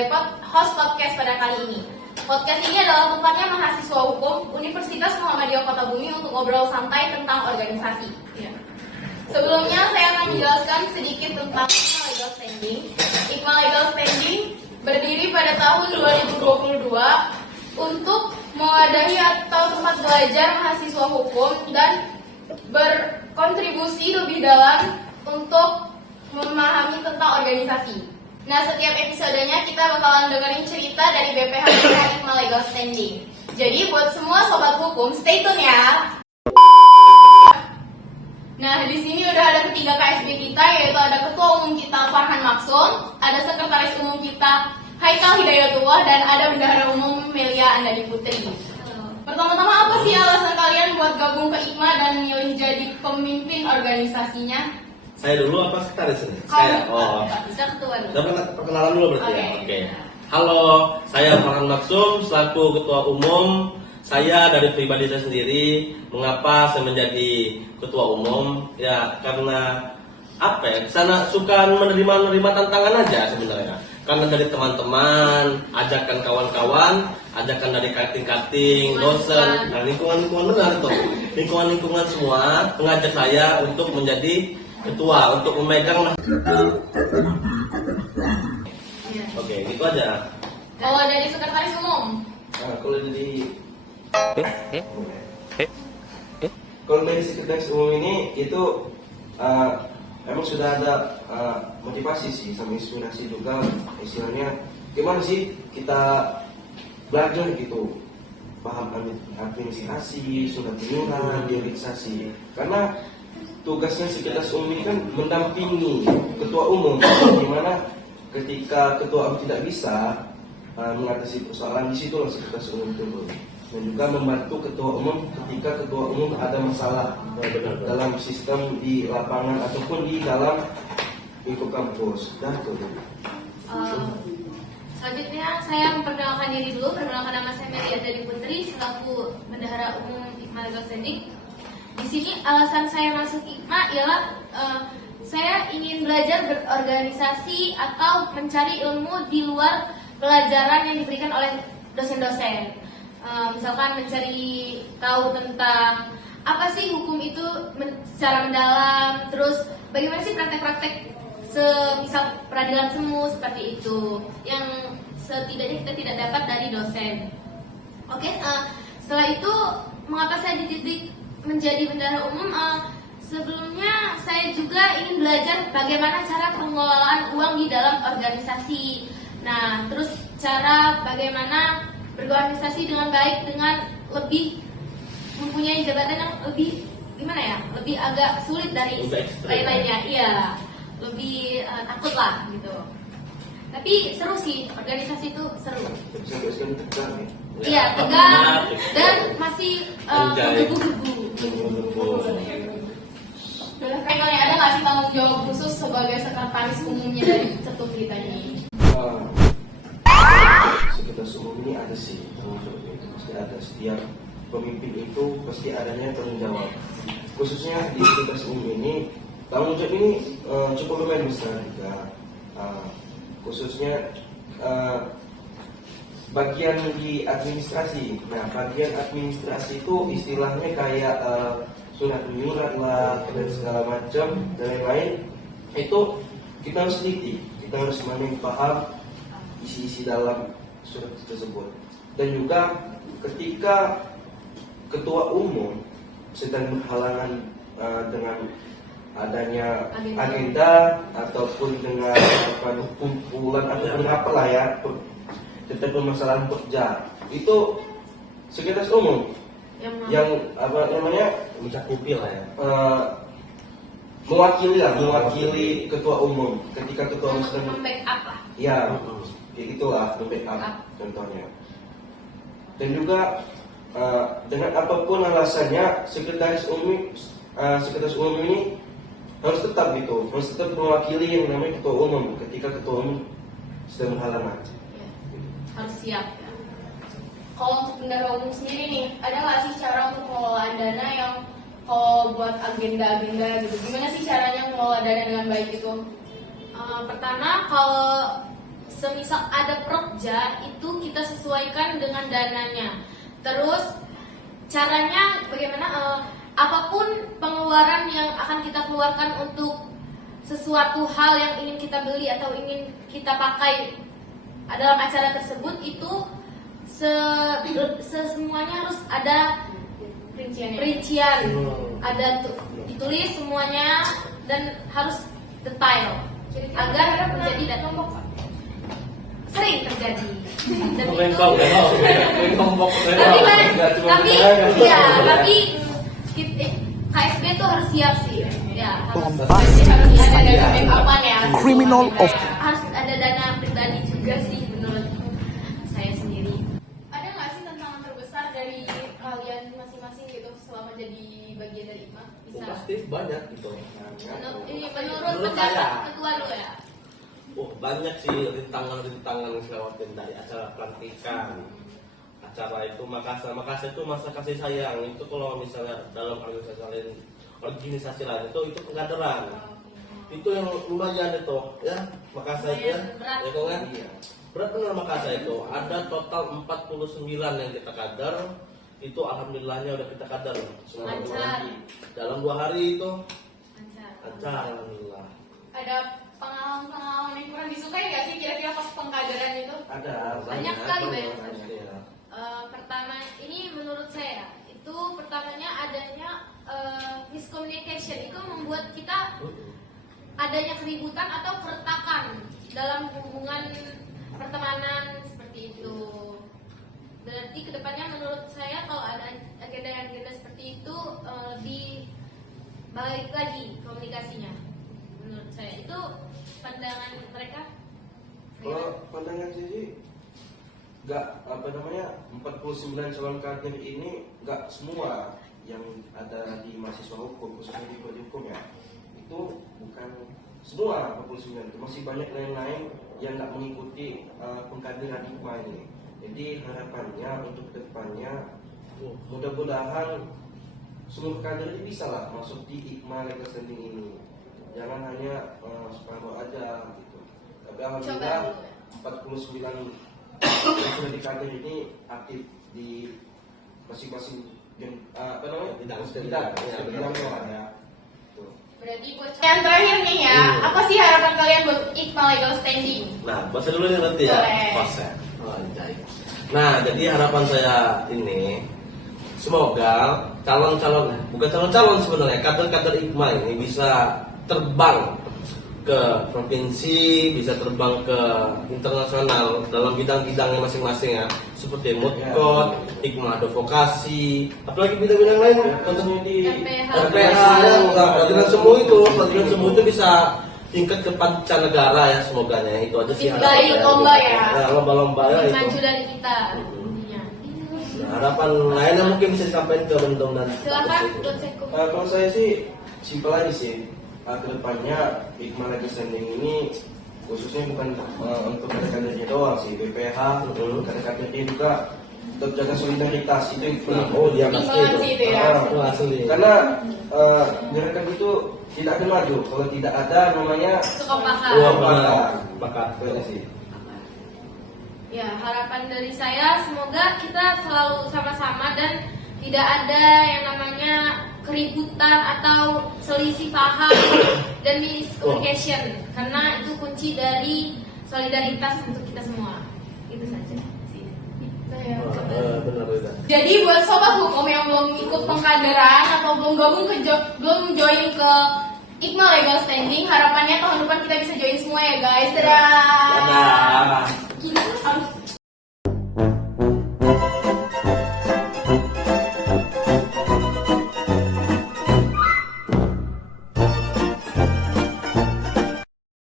sebagai host podcast pada kali ini. Podcast ini adalah tempatnya mahasiswa hukum Universitas Muhammadiyah Kota Bumi untuk ngobrol santai tentang organisasi. Sebelumnya saya akan menjelaskan sedikit tentang IKMA Legal Standing. IKMA Legal Standing berdiri pada tahun 2022 untuk mewadahi atau tempat belajar mahasiswa hukum dan berkontribusi lebih dalam untuk memahami tentang organisasi. Nah, setiap episodenya kita bakalan dengerin cerita dari BPH IKMA Legal Standing. Jadi buat semua sobat hukum, stay tune ya. Nah, di sini udah ada ketiga KSB kita, yaitu ada Ketua Umum kita Farhan Maksum, ada Sekretaris Umum kita Haikal Hidayatullah, dan ada Bendahara Umum Melia Andani Putri. Pertama-tama, apa sih alasan kalian buat gabung ke IKMA dan milih jadi pemimpin organisasinya? Saya dulu apa sekretaris ini? Saya. Bisa ketua dulu. Kita perkenalan dulu berarti ya. Oke. Halo, saya Farhan Maksum selaku Ketua Umum. Saya dari pribadi saya sendiri, mengapa saya menjadi ketua umum? Ya karena apa ya? Sana suka menerima tantangan aja sebenarnya. Karena dari teman-teman, ajakan kawan-kawan, ajakan dari kating-kating, dosen, dan lingkungan-lingkungan benar itu. Lingkungan-lingkungan semua mengajak saya untuk menjadi ketua, untuk memegang. Oke, gitu aja. Kalau dari Sekretaris Umum? Nah, kalau jadi kalau dari sekretaris umum ini itu emang sudah ada motivasi sih sama inspirasi juga, istilahnya gimana sih kita belajar gitu, paham administrasi, surat iuran, derealisasi, karena tugasnya sekretaris umum ini kan mendampingi ketua umum, dimana ketika ketua umum tidak bisa mengatasi persoalan, disitulah sekretaris umum turun. Dan juga membantu ketua umum ketika ketua umum ada masalah dalam sistem di lapangan ataupun di dalam lingkup kampus. Dan selanjutnya saya memperkenalkan diri dulu. Perkenalkan, nama saya Melia Andani Putri selaku Bendahara Umum IKMA Legal Standing. Di sini alasan saya masuk IKMA ialah saya ingin belajar berorganisasi atau mencari ilmu di luar pelajaran yang diberikan oleh dosen-dosen. Misalkan mencari tahu tentang apa sih hukum itu secara mendalam, terus bagaimana sih praktek-praktek semisal peradilan semu seperti itu yang setidaknya kita tidak dapat dari dosen. Oke, setelah itu mengapa saya dididik menjadi bendahara umum? Sebelumnya saya juga ingin belajar bagaimana cara pengelolaan uang di dalam organisasi. Nah, terus cara bagaimana berorganisasi dengan baik, dengan lebih mempunyai jabatan yang lebih gimana ya, lebih agak sulit dari lain-lainnya. Iya, lebih takut lah gitu. Tapi seru sih, organisasi itu seru. Iya, tegang dan masih menggebu-gebu. Kayaknya ada nggak sih tanggung jawab khusus sebagai sekretaris umumnya dari Cetuk kita ini? Sekretaris umum ini ada sih tanggung jawabnya, itu pasti ada. Setiap pemimpin itu pasti adanya tanggung jawab. Khususnya di sekretaris umum ini, tanggung jawab ini cukup lumayan besar juga. Khususnya bagian di administrasi. Nah, bagian administrasi itu istilahnya kayak surat iuran lah dan segala macam dan lain-lain. Itu kita harus teliti, kita harus paham isi-isi dalam surat tersebut. Dan juga ketika ketua umum sedang berhalangan dengan adanya agenda ataupun dengan kumpulan ataupun apalah ya tentang permasalahan kerja, itu sekretaris umum yang apa namanya mencakupi lah ya, mewakili ketua umum ketika ketua umum sedang backup lah. Ya, kayak gitulah, backup contohnya. Dan juga dengan apapun alasannya sekretaris umum ini harus tetap gitu, harus tetap mewakili yang namanya ketua umum ketika ketua umum sedang berhalangan. Ya, harus siap. Ya. Kalau untuk bendahara umum sendiri nih, ada nggak sih cara untuk pengelolaan dana yang kalau buat agenda-agenda gitu? Gimana sih caranya mengelola dana dengan baik itu? Pertama, kalau semisal ada prokja itu kita sesuaikan dengan dananya. Terus caranya bagaimana? Apapun pengeluaran yang akan kita keluarkan untuk sesuatu hal yang ingin kita beli atau ingin kita pakai dalam acara tersebut itu semuanya harus ada perincian, ada ditulis semuanya dan harus detail agar menjadi dan sering terjadi. Dan itu, tapi KSB itu harus siap sih. Ya, harus ada dana backupan ya. Criminal of Harus ada dana pribadi juga sih menurut saya sendiri. Ada nggak sih tantangan terbesar dari kalian masing-masing gitu selama jadi bagian dari IKMA? Bisa. Pasti banyak gitu. Menurut pendapat saya. ketua lo ya. Banyak sih rintangan-rintangan yang lewatin dari acara pelantikan, acara itu Makassar itu masa kasih sayang itu kalau misalnya dalam organisasi lain itu pengkaderan. Itu yang lumayan itu ya Makassar itu ya, Berat. ya kan? Berat benar Makassar itu. Ada total 49 yang kita kader. Itu alhamdulillahnya udah kita kader semua. Lancar. Dalam 2 hari itu Lancar. alhamdulillah. Ada pengalaman yang kurang disukai nggak sih kira-kira pas pengkaderan itu? Ada Banyak sekali, banyak banyak. sekali. Ya. Pertama ini menurut saya itu pertamanya adanya miscommunication itu membuat kita adanya keributan atau keretakan dalam hubungan pertemanan seperti itu. Berarti kedepannya menurut saya kalau ada agenda seperti itu lebih baik lagi komunikasinya. Menurut saya itu pandangan mereka. Kalau pandangan saya sih nggak 49 calon kader ini nggak semua yang ada di mahasiswa hukum, khususnya di prodi hukum ya, itu bukan semua 49, itu masih banyak lain-lain yang nggak mengikuti pengkaderan IKMA ini. Jadi harapannya untuk kedepannya mudah-mudahan seluruh kader ini bisa lah masuk di IKMA Legal Standing ini. Jangan hanya separuh aja gitu. Tapi alhamdulillah 49 yang sudah di kader ini aktif di masing-masing bidangnya ya. Tuh. Berarti buat yang terakhir nih ya, apa sih harapan kalian buat IKMA Legal Standing? Nah, bahasa dulu nih nanti ya. Boleh. Pas ya. Oh, anjay. Nah, jadi harapan saya ini semoga bukan calon-calon sebenarnya, kader-kader IKMA ini bisa terbang ke provinsi, bisa terbang ke internasional dalam bidang-bidangnya masing-masing ya, seperti Mutkot, IKMA Advokasi, apalagi bidang-bidang lain contohnya di RPH ya, pelatihan semua itu bisa tingkat ke pancanegara ya, semoga ya itu aja sih Baik lomba ya. Lomba-lomba ya Lebih maju itu. dari kita intinya. Nah, harapan lainnya mungkin bisa disampaikan ke Bentong dan Silakan Dosenku. Kalau saya sih simpel aja sih. Kedepannya IKMA Legal Standing ini khususnya bukan untuk kader-kadernya doang sih, BPH, kader-kadernya juga tetap jaga solidaritas itu yang penting. Oh dia pasti Banget sih itu ya. itu asli. Karena gerakan itu tidak akan maju kalau tidak ada namanya Kekompakan. Bakat. itu aja sih. Ya, harapan dari saya semoga kita selalu sama-sama dan tidak ada yang namanya keributan atau selisih paham dan miscommunication karena itu kunci dari solidaritas untuk kita semua. Itu saja. Benar. Jadi buat sobat hukum yang belum ikut pengkaderan atau belum gabung belum join ke IKMA Legal Standing, harapannya tahun depan kita bisa join semua ya guys. Dadah.